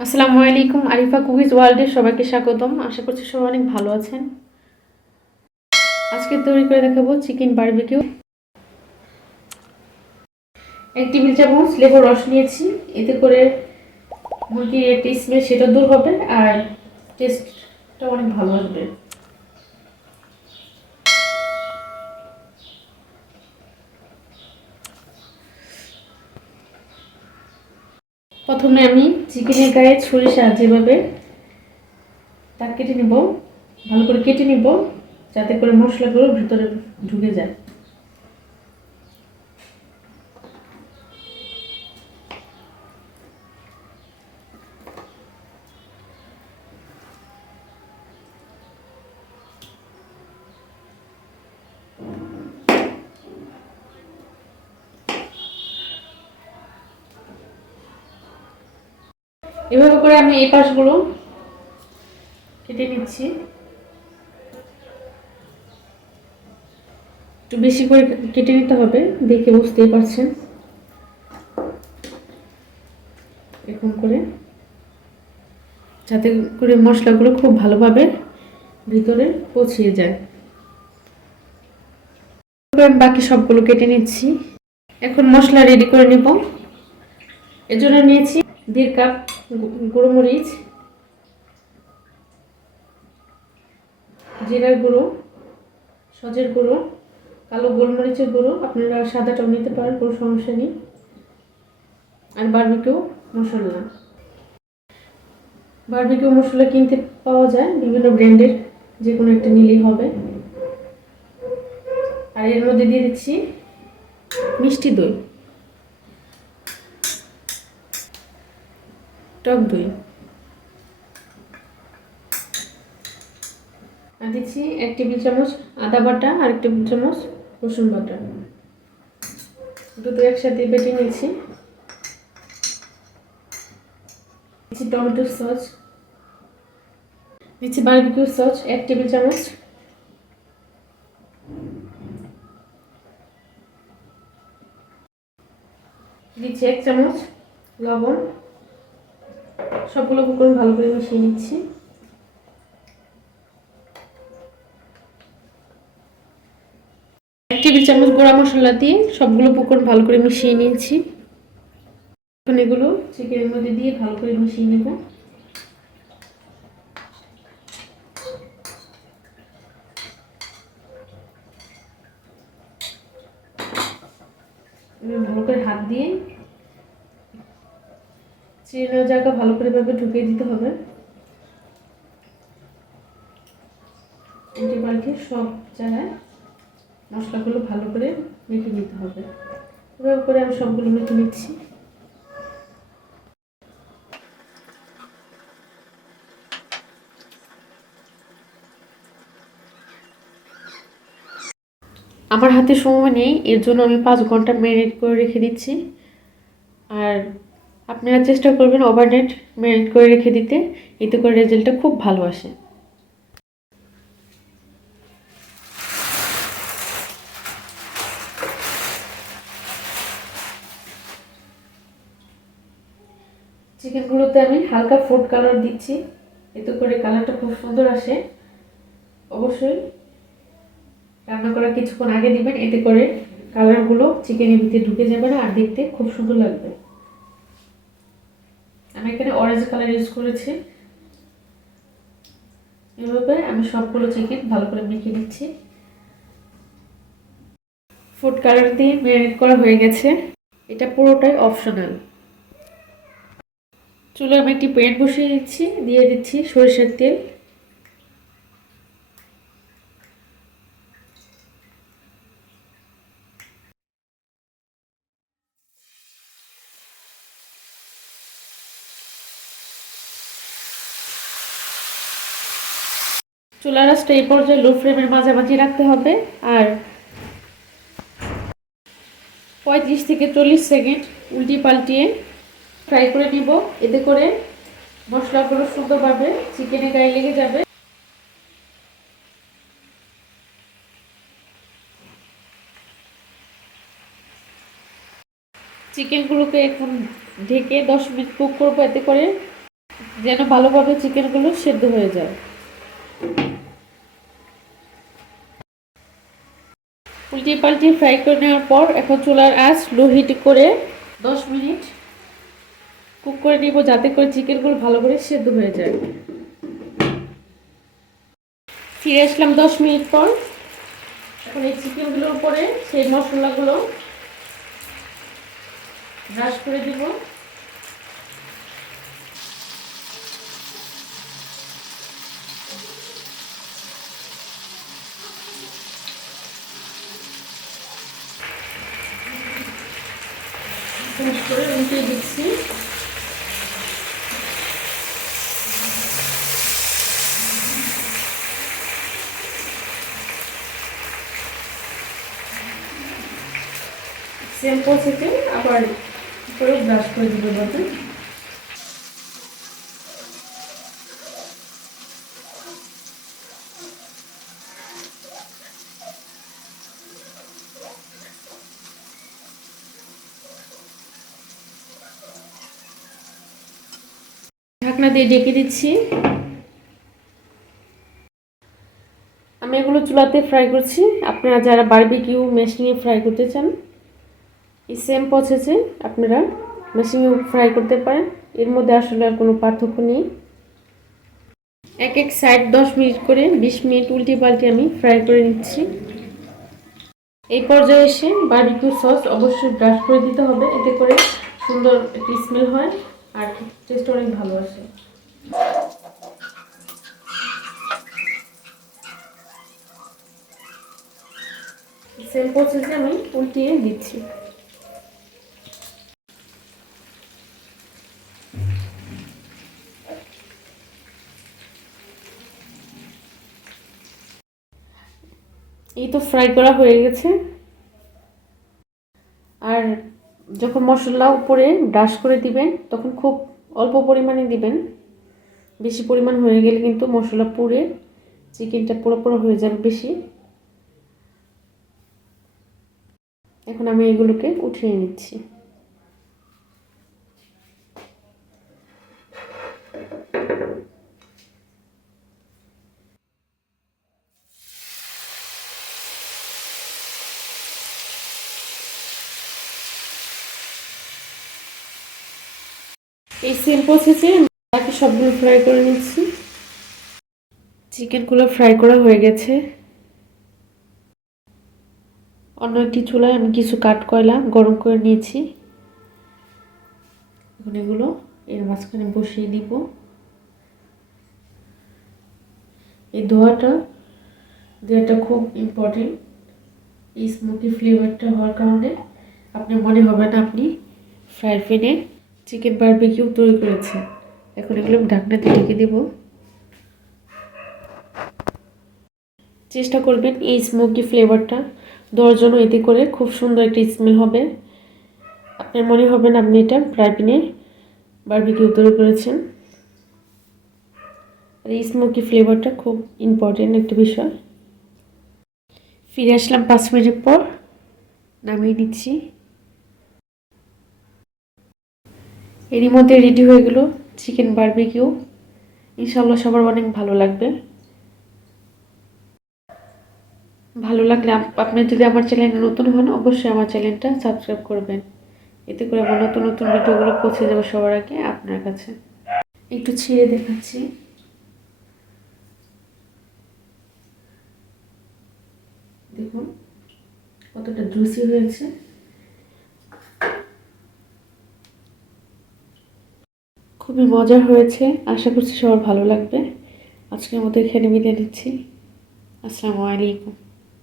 আসসালামু আলাইকুম, আরিফা কুকিজ ওয়ার্ল্ডে সবাইকে স্বাগতম। আশা করছি সবাই অনেক ভালো আছেন। আজকে তৈরি করে দেখাবো চিকেন বারবিকিউ। 1 টেবিল চামচ লেবুর রস নিয়েছি, এতে করে মুরগির একটা স্মেল সেটা দূর হবে আর টেস্টটা অনেক ভালো আসবে। প্রথমে আমি চিকেনের গায়ে ছুরির সাহায্যে যেভাবে দাগ কেটে নিব, ভালো করে কেটে নিব যাতে করে মশলাগুলো ভিতরে ঢুকে যায়। এভাবে করে আমি এই পাশগুলো কেটে নিচ্ছি। একটু বেশি করে কেটে নিতে হবে, দেখে বুঝতেই পারছেন। এরকম করে যাতে করে মশলাগুলো খুব ভালোভাবে ভিতরে পৌঁছিয়ে যায়। বাকি সবগুলো কেটে নিচ্ছি। এখন মশলা রেডি করে নিব। এজন্য নিয়েছি 1.5 কাপ গুঁড়ো মরিচ, জিরার গুঁড়ো, সজের গুঁড়ো, কালো গোলমরিচের গুঁড়ো, আপনারা সাদাটাও নিতে পারেন, কোনো সমস্যা নেই, আর বারবিকিউ মশলা। বারবিকিউ মশলা কিনতে পাওয়া যায় বিভিন্ন ব্র্যান্ডের, যে কোনো একটা নিলেই হবে। আর এর মধ্যে দিয়ে দিচ্ছি মিষ্টি দই, টক দই, আর দিচ্ছি 1 টেবিল চামচ আদা বাটা আর 1 টেবিল চামচ রসুন বাটা। দুটো একসাথে বেটে নিয়েছি। দিচ্ছি টমেটো সস, দিচ্ছি বারবিকিউ সস 1 টেবিল চামচ, দিচ্ছি 1 চামচ লবণ। সবগুলো উপকরণ ভালো করে মিশিয়ে নিচ্ছি। টেবিল চামচ গুঁড়া মশলা দিয়ে সবগুলো উপকরণ ভালো করে মিশিয়ে নিয়েছি। এখন এগুলো চিকেনের মধ্যে দিয়ে ভালো করে মিশিয়ে নেব। ভালো করে হাত দিয়ে চিকেনের জায়গা ভালো করে ভাবে ঢুকিয়ে দিতে হবে। উল্টে পাল্টে সব জায়গায় মশলাগুলো ভালো করে মেখে নিতে হবে। এভাবে করে আমি সবগুলো মেখে নিচ্ছি। আমার হাতে সময় নেই, এর জন্য আমি 5 ঘন্টা ম্যারিনেট করে রেখে দিচ্ছি। আর আপনারা চেষ্টা করবেন ওভারনাইট ম্যারিনেট করে রেখে দিতে, এতে করে রেজাল্টটা খুব ভালো আসে। চিকেনগুলোতে আমি হালকা ফুড কালার দিচ্ছি, এতে করে কালারটা খুব সুন্দর আসে। অবশ্যই রান্না করার কিছুক্ষণ আগে দিবেন, এতে করে কালারগুলো চিকেনের ভিতরে ঢুকে যাবে না আর দেখতে খুব সুন্দর লাগবে। আমি এখানে অরেঞ্জ কালার ইউজ করেছি। এভাবে আমি সবগুলো চিকেন ভালো করে মেখে নিচ্ছি। ফুড কালার দিয়ে ম্যারিনেট করা হয়ে গেছে, এটা পুরোটাই অপশনাল। চুলায় আমি একটি প্যান বসিয়ে দিচ্ছি, দিয়ে দিচ্ছি সরিষার তেল। চুলার আঁচটা এই পর্যায়ে লো ফ্লেমের মাঝামাঝি রাখতে হবে আর 35 থেকে 40 সেকেন্ড উল্টি পাল্টিয়ে ফ্রাই করে নিব। এতে করে মশলাগুলো সুন্দরভাবে চিকেনের গায়ে লেগে যাবে। চিকেনগুলোকে এখন ঢেকে 10 মিনিট কুক করবো, এতে করে যেন ভালোভাবে চিকেনগুলো সেদ্ধ হয়ে যায়। উল্টিয়ে পাল্টিয়ে ফ্রাই করে নেওয়ার পর এখন চুলার আঁচ লো হিট করে 10 মিনিট কুক করে নিব, যাতে করে চিকেনগুলো ভালো করে সেদ্ধ হয়ে যায়। ফিরে আসলাম 10 মিনিট পর। এখন এই চিকেনগুলোর উপরে সেই মশলাগুলো ব্রাশ করে দিব। করে উল্টে দিচ্ছি। সেম প্রসেসে আবার করে ব্রাশ করে দিব যাতে ঢাকনা দিয়ে ঢেকে দিচ্ছি। আমি এগুলো চুলাতে ফ্রাই করছি। আপনারা যারা বারবিকিউ মেশিনে ফ্রাই করতে চান এই সেম প্রসেসে আপনারা মেশিনে ফ্রাই করতে পারেন, এর মধ্যে আসলে আর কোনো পার্থক্য নেই। এক এক সাইড 10 মিনিট করে 20 মিনিট উল্টে পাল্টে আমি ফ্রাই করে নিচ্ছি। এই পর্যায়ে এসে বারবিকিউ সস অবশ্যই ব্রাশ করে দিতে হবে, এতে করে সুন্দর একটি স্মেল হয় আর টেস্ট অনেক ভালো আসে। সেম প্রসেসে আমি উল্টিয়ে দিচ্ছি। এই তো ফ্রাই করা হয়ে গেছে। আর যখন মশলা উপরে ব্রাশ করে দিবেন তখন খুব অল্প পরিমাণে দিবেন, বেশি পরিমাণ হয়ে গেলে কিন্তু মশলা পুড়ে চিকেনটা পুরো পুরো হয়ে যাবে বেশি। এখন আমি এগুলোকে উঠিয়ে নিচ্ছি। এই সেম প্রসেসে বাকি সবগুলো ফ্রাই করে নিচ্ছি। চিকেনগুলো ফ্রাই করা হয়ে গেছে। অন্য একটি চুলায় আমি কিছু কাঠকয়লা গরম করে নিয়েছি। এখন এগুলো এর মাঝখানে বসিয়ে দিব। এই ধোঁয়াটা খুব ইম্পর্টেন্ট। এই স্মোকি ফ্লেভারটা হওয়ার কারণে আপনার মনে হবে না আপনি ফ্রাই প্যানে চিকেন বারবিকিউ তৈরি করেছেন। এখন এগুলো ঢাকনা দিয়ে ঢেকে দিব। চেষ্টা করবেন এই স্মোকি ফ্লেভারটা দেওয়ার জন্য, এতে করে খুব সুন্দর একটা স্মেল হবে। আপনার মনে হবে না আপনি এটা ফ্রাই প্যানে বারবিকিউ তৈরি করেছেন। আর এই স্মোকি ফ্লেভারটা খুব ইম্পর্টেন্ট একটা বিষয়। ফিরে আসলাম 5 মিনিট পর, নামিয়ে নিচ্ছি। এরই মধ্যে রেডি হয়ে গেল চিকেন বারবিকিউ। ইনশাআল্লাহ সবার অনেক ভালো লাগবে। ভালো লাগলে আপনি যদি আমার চ্যানেলে নতুন হন অবশ্যই আমার চ্যানেলটা সাবস্ক্রাইব করবেন, এতে করে আমার নতুন নতুন ভিডিওগুলো পৌঁছে যাবে সবার আগে আপনার কাছে। একটু ছিঁড়ে দেখাচ্ছি। দেখুন কতটা জুসি হয়েছে। খুবই মজার হয়েছে, আশা করছি সবার ভালো লাগবে। আজকের মতো এখানে বিদায় নিচ্ছি। আসসালামু আলাইকুম।